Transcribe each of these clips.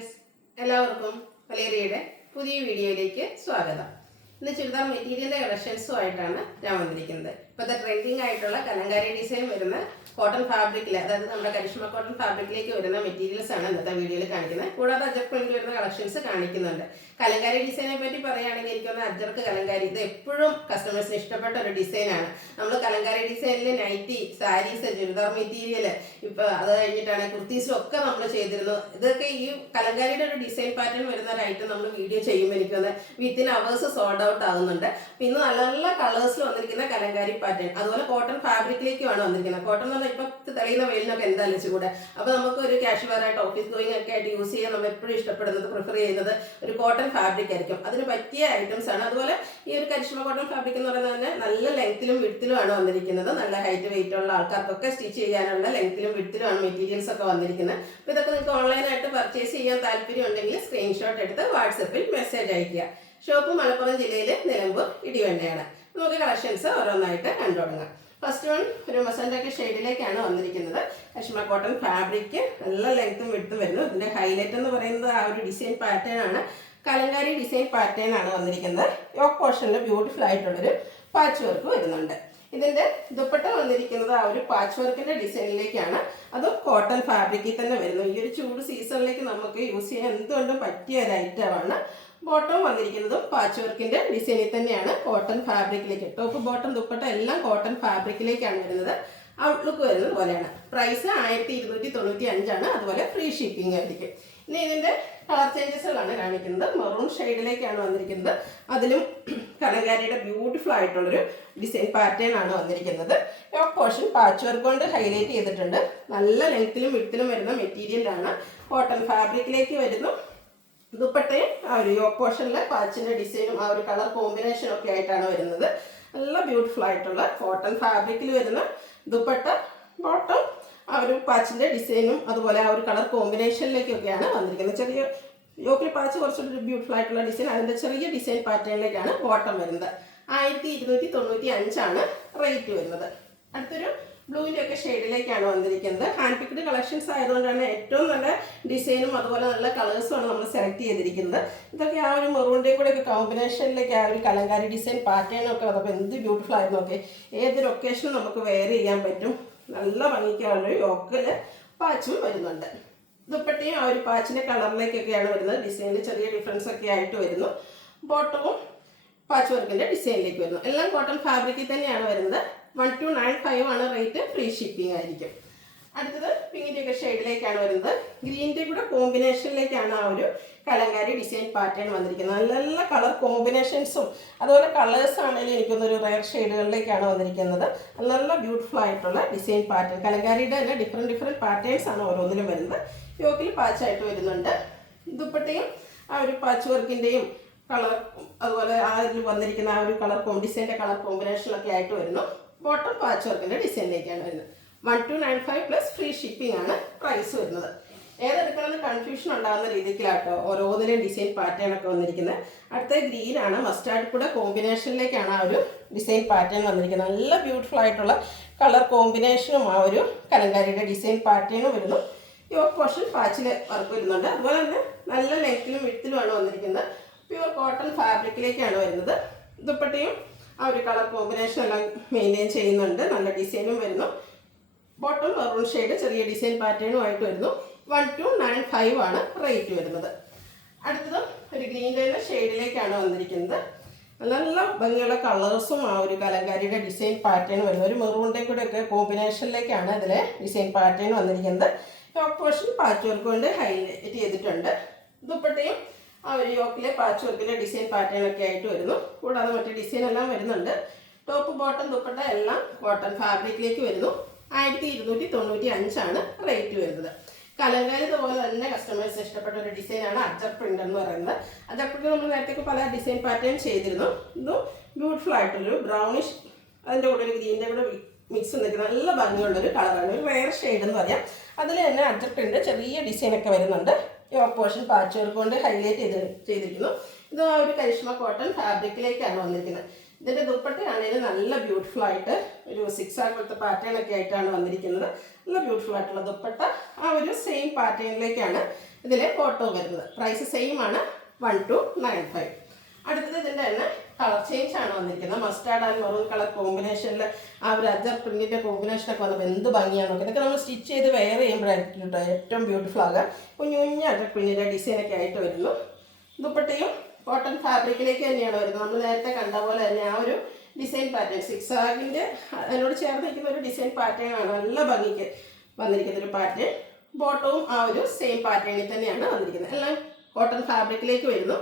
Friends, എല്ലാവർക്കും വലേറിയയുടെ പുതിയ വീഡിയോയിലേക്ക് സ്വാഗതം. ഇന്ന് ചുരിദാർ മെറ്റീരിയലിൻ്റെ കളക്ഷൻസുമായിട്ടാണ് ഞാൻ വന്നിരിക്കുന്നത്. ഇപ്പോഴത്തെ ട്രെൻഡിങ് ആയിട്ടുള്ള കലങ്കാരി ഡിസൈൻ വരുന്ന കോട്ടൺ ഫാബ്രിക്കിൽ, അതായത് നമ്മുടെ കരിഷ്മ കോട്ടൺ ഫാബ്രിക്കിലേക്ക് വരുന്ന മെറ്റീരിയൽസ് ആണ് ഇന്നത്തെ വീഡിയോയിൽ കാണിക്കുന്നത്. കൂടാതെ അജർക്ക് പ്രിന്റ് വരുന്ന കളക്ഷൻസ് കാണിക്കുന്നുണ്ട്. കലങ്കാരി ഡിസൈനെ പറ്റി പറയുകയാണെങ്കിൽ എനിക്കൊന്ന് അജർക്ക് കലങ്കാരി ഇത് എപ്പോഴും കസ്റ്റമേഴ്സിന് ഇഷ്ടപ്പെട്ട ഒരു ഡിസൈനാണ്. നമ്മൾ കലങ്കാരി ഡിസൈനിൽ നൈറ്റി, സാരീസ്, ചുരിദാർ മെറ്റീരിയൽ, ഇപ്പോൾ അത് കഴിഞ്ഞിട്ടാണ് കുർത്തീസും ഒക്കെ നമ്മൾ ചെയ്തിരുന്നു. ഇതൊക്കെ ഈ കലങ്കാരിയുടെ ഒരു ഡിസൈൻ പാറ്റേൺ വരുന്ന ഒരു ഐറ്റം നമ്മൾ വീഡിയോ ചെയ്യുമ്പോൾ എനിക്കൊന്ന് വിത്തിൻ അവേഴ്സ് സോൾഡ് ഔട്ട് ആകുന്നുണ്ട്. പിന്നെ നല്ല നല്ല കളേഴ്സിൽ വന്നിരിക്കുന്ന കലങ്കാരി പാറ്റേൺ, അതുപോലെ കോട്ടൺ ഫാബ്രിക്കിലേക്കുമാണ് വന്നിരിക്കുന്നത്. കോട്ടൺ എന്ന് പറഞ്ഞാൽ ഇപ്പം തെളിയുന്ന വെയിലിനൊക്കെ എന്താ വെച്ചുകൂടെ. അപ്പോൾ നമുക്ക് ഒരു കാഷ്വൽ ആയിട്ട് ഓഫീസ് ഗോയിങ് ഒക്കെ ആയിട്ട് യൂസ് ചെയ്യാൻ നമ്മൾ എപ്പോഴും ഇഷ്ടപ്പെടുന്നത്, പ്രിഫർ ചെയ്യുന്നത് ഒരു കോട്ടൺ ഫാബ്രിക് ആയിരിക്കും. അതിന് പറ്റിയ ഐറ്റംസ് ആണ്. അതുപോലെ ഈ ഒരു കരിഷ്മ കോട്ടൺ ഫാബ്രിക് എന്ന് പറയുന്നത് തന്നെ നല്ല ലെങ്ത്തിലും വിഡ്ത്തിലുമാണ് വന്നിരിക്കുന്നത്. നല്ല ഹൈറ്റ് വെയിറ്റ് ഉള്ള ആൾക്കാർക്കൊക്കെ സ്റ്റിച്ച് ചെയ്യാനുള്ള ലെങ്ത്തിലും വിഡ്ത്തിലുമാണ് മെറ്റീരിയൽസ് ഒക്കെ വന്നിരിക്കുന്നത്. അപ്പോൾ ഇതൊക്കെ നിങ്ങൾക്ക് ഓൺലൈനായിട്ട് പർച്ചേസ് ചെയ്യാൻ താല്പര്യം ഉണ്ടെങ്കിൽ സ്ക്രീൻഷോട്ട് എടുത്ത് വാട്സപ്പിൽ മെസ്സേജ് അയയ്ക്കുക. ഷോപ്പ് മലപ്പുറം ജില്ലയിലെ നിലമ്പൂർ ഇടിവണ്ണയാണ്. നമുക്ക് കളക്ഷൻസ് ഓരോന്നായിട്ട് കണ്ടു തുടങ്ങാം. ഫസ്റ്റ് വൺ ഒരു മസാലയൊക്കെ ഷെയ്ഡിലേക്കാണ് വന്നിരിക്കുന്നത്. കശ്മീർ കോട്ടൺ ഫാബ്രിക് നല്ല ലെങ്ത്തും വിഡ്ത്തും വരുന്നു. ഇതിൻ്റെ ഹൈലൈറ്റ് എന്ന് പറയുന്നത് ആ ഒരു ഡിസൈൻ പാറ്റേൺ ആണ്. കലങ്കാരി ഡിസൈൻ പാറ്റേൺ ആണ് വന്നിരിക്കുന്നത്. യോക്ക് പോർഷനിൽ ബ്യൂട്ടിഫുൾ ആയിട്ടുള്ളൊരു പാച്ച് വർക്ക് വരുന്നുണ്ട്. ഇതിൻ്റെ ദുപ്പട്ട വന്നിരിക്കുന്നത് ആ ഒരു പാച്ച് വർക്കിൻ്റെ ഡിസൈനിലേക്കാണ്. അതും കോട്ടൺ ഫാബ്രിക്കിൽ തന്നെ വരുന്നു. ഈ ഒരു ചൂട് സീസണിലേക്ക് നമുക്ക് യൂസ് ചെയ്യാൻ എന്തുകൊണ്ടും പറ്റിയ ഒരു ഐറ്റമാണ്. ബോട്ടം വന്നിരിക്കുന്നതും പാച്ച് വർക്കിൻ്റെ ഡിസൈനിൽ തന്നെയാണ്, കോട്ടൺ ഫാബ്രിക്കിലേക്ക്. ടോപ്പ് ബോട്ടം ദുപ്പട്ട എല്ലാം കോട്ടൺ ഫാബ്രിക്കിലേക്കാണ് വരുന്നത്. ഔട്ട്ലുക്ക് വരുന്നത് പോലെയാണ്. പ്രൈസ് 1295 അതുപോലെ ഫ്രീ ഷിപ്പിംഗ് ആയിരിക്കും. ഇനി ഇതിൻ്റെ കളർ ചേഞ്ചസുകളാണ് കാണിക്കുന്നത്. മെറൂൺ ഷെയ്ഡിലേക്കാണ് വന്നിരിക്കുന്നത്. അതിലും കലങ്കാരിയുടെ ബ്യൂട്ടിഫുൾ ആയിട്ടുള്ളൊരു ഡിസൈൻ പാറ്റേൺ ആണ് വന്നിരിക്കുന്നത്. യോക്ക് പോർഷൻ പാച്ച് വർക്ക് കൊണ്ട് ഹൈലൈറ്റ് ചെയ്തിട്ടുണ്ട്. നല്ല ലെങ്ത്തിലും വിഡ്ത്തിലും വരുന്ന മെറ്റീരിയലാണ്. കോട്ടൺ ഫാബ്രിക്കിലേക്ക് വരുന്നു. ദുപ്പട്ടയും ആ ഒരു യോക്ക് പോർഷനിൽ പാച്ചിൻ്റെ ഡിസൈനും ആ ഒരു കളർ കോമ്പിനേഷനും ഒക്കെ ആയിട്ടാണ് വരുന്നത്. നല്ല ബ്യൂട്ടിഫുൾ ആയിട്ടുള്ള കോട്ടൺ ഫാബ്രിക്കിൽ വരുന്ന ദുപ്പട്ട, ബോട്ടം ആ ഒരു പാച്ചിൻ്റെ ഡിസൈനും അതുപോലെ ആ ഒരു കളർ കോമ്പിനേഷനിലേക്കൊക്കെയാണ് വന്നിരിക്കുന്നത്. ചെറിയ യോക്കിൽ പാച്ച് കുറച്ചൊരു ബ്യൂട്ടിഫുൾ ആയിട്ടുള്ള ഡിസൈൻ, അതിൻ്റെ ചെറിയ ഡിസൈൻ പാറ്റേണിലേക്കാണ് ബോട്ടം വരുന്നത്. 1295 റേറ്റ് വരുന്നത്. അടുത്തൊരു ബ്ലൂവിൻ്റെ ഒക്കെ ഷെയ്ഡിലേക്കാണ് വന്നിരിക്കുന്നത്. ഹാൻഡ് പിക്ഡ് കളക്ഷൻസ് ആയതുകൊണ്ടാണ് ഏറ്റവും നല്ല ഡിസൈനും അതുപോലെ നല്ല കളേഴ്സുമാണ് നമ്മൾ സെലക്ട് ചെയ്തിരിക്കുന്നത്. ഇതൊക്കെ ആ ഒരു മെറൂണിൻ്റെ കൂടെ ഒക്കെ കോമ്പിനേഷനിലേക്ക് ആ ഒരു കലങ്കാരി ഡിസൈൻ പാറ്റേണൊക്കെ വന്നപ്പോൾ എന്ത് ബ്യൂട്ടിഫുൾ ആയിരുന്നു. ഒക്കെ ഏതൊരു ഒക്കേഷനും നമുക്ക് വെയർ ചെയ്യാൻ പറ്റും. നല്ല ഭംഗിക്കാനുള്ളൊരു യോക്കിൽ പാച്ചും വരുന്നുണ്ട്. ദുപ്പട്ടയും ആ ഒരു പാച്ചിൻ്റെ കളറിലേക്കൊക്കെയാണ് വരുന്നത്. ഡിസൈനിൽ ചെറിയ ഡിഫറൻസ് ഒക്കെ ആയിട്ട് വരുന്നു. ബോട്ടവും പാച്ച് വർക്കിൻ്റെ ഡിസൈനിലേക്ക് വരുന്നു. എല്ലാം കോട്ടൺ ഫാബ്രിക്കിൽ തന്നെയാണ് വരുന്നത്. 1295 റേറ്റ്, ഫ്രീ ഷിപ്പിംഗ് ആയിരിക്കും. അടുത്തത് പിങ്കിൻ്റെ ഒക്കെ ഷെയ്ഡിലേക്കാണ് വരുന്നത്. ഗ്രീനിൻ്റെ കൂടെ കോമ്പിനേഷനിലേക്കാണ് ആ ഒരു കലങ്കാരി ഡിസൈൻ പാറ്റേൺ വന്നിരിക്കുന്നത്. നല്ല നല്ല കളർ കോമ്പിനേഷൻസും അതുപോലെ കളേഴ്സ് ആണെങ്കിലും എനിക്കൊന്നൊരു റയർ ഷെയ്ഡുകളിലേക്കാണ് വന്നിരിക്കുന്നത്. നല്ല നല്ല ബ്യൂട്ടിഫുൾ ആയിട്ടുള്ള ഡിസൈൻ പാറ്റേൺ. കലങ്കാരിയുടെ തന്നെ ഡിഫറെൻറ്റ് പാറ്റേൺസ് ആണ് ഓരോന്നിലും വരുന്നത്. യോക്കിൽ പാച്ചായിട്ട് വരുന്നുണ്ട്. ദുപ്പട്ടയും ആ ഒരു പാച്ച് വർക്കിൻ്റെയും കളർ അതുപോലെ ആ ഇതിൽ വന്നിരിക്കുന്ന ആ ഒരു കളർ ഡിസൈൻ്റെ കളർ കോമ്പിനേഷനൊക്കെ ആയിട്ട് വരുന്നു. ബോട്ടം പാച്ച് വർക്കിൻ്റെ ഡിസൈനിലേക്കാണ് വരുന്നത്. 1295 പ്ലസ് ഫ്രീ ഷിപ്പിംഗ് ആണ് പ്രൈസ് വരുന്നത്. ഏതെടുക്കണമെന്ന് കൺഫ്യൂഷൻ ഉണ്ടാകുന്ന രീതിയിലാട്ടോ ഓരോന്നിലും ഡിസൈൻ പാറ്റേൺ ഒക്കെ വന്നിരിക്കുന്നത്. അടുത്ത ഗ്രീനാണ്. മസ്റ്റാർഡ് കൂടെ കോമ്പിനേഷനിലേക്കാണ് ആ ഒരു ഡിസൈൻ പാറ്റേൺ വന്നിരിക്കുന്നത്. നല്ല ബ്യൂട്ടിഫുൾ ആയിട്ടുള്ള കളർ കോമ്പിനേഷനും ആ ഒരു കലങ്കാരിയുടെ ഡിസൈൻ പാറ്റേണും വരുന്നു. യോക്ക് പോർഷൻ പാച്ചിൽ വർക്ക് വരുന്നുണ്ട്. അതുപോലെ തന്നെ നല്ല ലെങ്ത്തിലും വിഡ്ത്തിലുമാണ് വന്നിരിക്കുന്നത്. പ്യുവർ കോട്ടൺ ഫാബ്രിക്കിലേക്കാണ് വരുന്നത്. ദുപ്പട്ടയും ആ ഒരു കളർ കോമ്പിനേഷൻ എല്ലാം മെയിൻറ്റെയിൻ ചെയ്യുന്നുണ്ട്. നല്ല ഡിസൈനും വരുന്നു. ബോട്ടം മെറൂൺ ഷെയ്ഡ് ചെറിയ ഡിസൈൻ പാറ്റേണും ആയിട്ട് വരുന്നു. 1295 റേറ്റ് വരുന്നത്. അടുത്തത് ഒരു ഗ്രീൻ്റെ ഷെയ്ഡിലേക്കാണ് വന്നിരിക്കുന്നത്. നല്ല നല്ല ഭംഗിയുള്ള കളേഴ്സും ആ ഒരു കലങ്കാരിയുടെ ഡിസൈൻ പാറ്റേൺ വരുന്നത്. ഒരു മെറൂണിൻ്റെ കൂടെ ഒക്കെ കോമ്പിനേഷനിലേക്കാണ് ഇതിലെ ഡിസൈൻ പാറ്റേൺ വന്നിരിക്കുന്നത്. ടോപ്പ് പോർഷൻ പാച്ച് വർക്ക് കൊണ്ട് ഹൈലൈറ്റ് ചെയ്തിട്ടുണ്ട്. ദുപ്പട്ടയും ആ ഒരു യോക്കിലെ പാച്ച് വർക്കിലെ ഡിസൈൻ പാറ്റേൺ ഒക്കെ ആയിട്ട് വരുന്നു. കൂടാതെ മറ്റേ ഡിസൈൻ എല്ലാം വരുന്നുണ്ട്. ടോപ്പ് ബോട്ടം ദുപ്പട്ട എല്ലാം കോട്ടൺ ഫാബ്രിക്കിലേക്ക് വരുന്നു. 1295 റേറ്റ് വരുന്നത്. കലങ്കാരി പോലെ തന്നെ കസ്റ്റമേഴ്സ് ഇഷ്ടപ്പെട്ട ഒരു ഡിസൈനാണ് അജർ പ്രിൻ്റ് എന്ന് പറയുന്നത്. അജർ പ്രിൻ്റ് നമ്മൾ നേരത്തേക്ക് പല ഡിസൈൻ പാറ്റേൺ ചെയ്തിരുന്നു. ഇതും ബ്യൂട്ടിഫുൾ ആയിട്ടുള്ളൊരു ബ്രൗണിഷ്, അതിൻ്റെ കൂടെ ഒരു ഗ്രീൻ്റെ കൂടെ മിക്സ് നിൽക്കുന്ന നല്ല ഭംഗിയുള്ളൊരു കളറാണ്. ഒരു വേറെ ഷെയ്ഡ് എന്ന് പറയാം. അതിൽ തന്നെ അജർ പ്രിൻ്റ് ചെറിയ ഡിസൈനൊക്കെ വരുന്നുണ്ട്. യോക്ക് പോർഷൻ പാച്ച് വർക്ക് കൊണ്ട് ഹൈലൈറ്റ് ചെയ്തിരിക്കുന്നു. ഇത് ആ ഒരു കരിഷ്മ കോട്ടൺ ഫാബ്രിക്കിലേക്കാണ് വന്നിരിക്കുന്നത്. ഇതിൻ്റെ ദുപ്പട്ടയാണെങ്കിൽ നല്ല ബ്യൂട്ടിഫുൾ ആയിട്ട് ഒരു 6 പോലത്തെ പാറ്റേൺ ഒക്കെ ആയിട്ടാണ് വന്നിരിക്കുന്നത്. നല്ല ബ്യൂട്ടിഫുൾ ആയിട്ടുള്ള ദുപ്പട്ട ആ ഒരു സെയിം പാറ്റേണിലേക്കാണ് ഇതിൽ ബോട്ടവും വരുന്നത്. പ്രൈസ് സെയിം ആണ്, 1295. അടുത്തത് ഇതിൻ്റെ തന്നെ കളർ ചേഞ്ച് ആണ് വന്നിരിക്കുന്നത്. മസ്റ്റാർഡ് ആൻഡ് മെറൂൺ കളർ കോമ്പിനേഷനിൽ ആ ഒരു അജർ പ്രിന്റിൻ്റെ കോമ്പിനേഷനൊക്കെ വന്നപ്പോൾ എന്ത് ഭംഗിയാണോ. ഇതൊക്കെ നമ്മൾ സ്റ്റിച്ച് ചെയ്ത് വെയർ ചെയ്യുമ്പോഴായിരിക്കും കേട്ടോ ഏറ്റവും ബ്യൂട്ടിഫുൾ ആകുക. കുഞ്ഞു കുഞ്ഞു അജർ പ്രിന്റിൻ്റെ ഡിസൈനൊക്കെ ആയിട്ട് വരുന്നു. ദുപ്പട്ടയും കോട്ടൺ ഫാബ്രിക്കിലേക്ക് തന്നെയാണ് വരുന്നത്. നമ്മൾ നേരത്തെ കണ്ട പോലെ തന്നെ ആ ഒരു ഡിസൈൻ പാറ്റേൺ, സിക്സാഗിൻ്റെ അതിനോട് ചേർന്ന് നിൽക്കുന്ന ഒരു ഡിസൈൻ പാറ്റേൺ ആണ്. നല്ല ഭംഗിക്ക് വന്നിരിക്കുന്ന ഒരു പാറ്റേൺ. ബോട്ടവും ആ ഒരു സെയിം പാറ്റേണിൽ തന്നെയാണ് വന്നിരിക്കുന്നത്. എല്ലാം കോട്ടൺ ഫാബ്രിക്കിലേക്ക് വരുന്നു.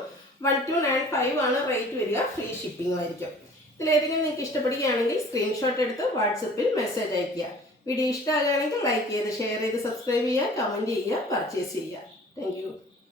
1295 ആണ് റേറ്റ് വരിക. ഫ്രീ ഷിപ്പിംഗും ആയിരിക്കും. ഇതിലേതെങ്കിലും നിങ്ങൾക്ക് ഇഷ്ടപ്പെടുകയാണെങ്കിൽ സ്ക്രീൻഷോട്ട് എടുത്ത് വാട്സപ്പിൽ മെസ്സേജ് അയയ്ക്കുക. വീഡിയോ ഇഷ്ടമാകുകയാണെങ്കിൽ ലൈക്ക് ചെയ്ത് ഷെയർ ചെയ്ത് സബ്സ്ക്രൈബ് ചെയ്യുക, കമൻറ്റ് ചെയ്യുക, പർച്ചേസ് ചെയ്യുക. Thank you.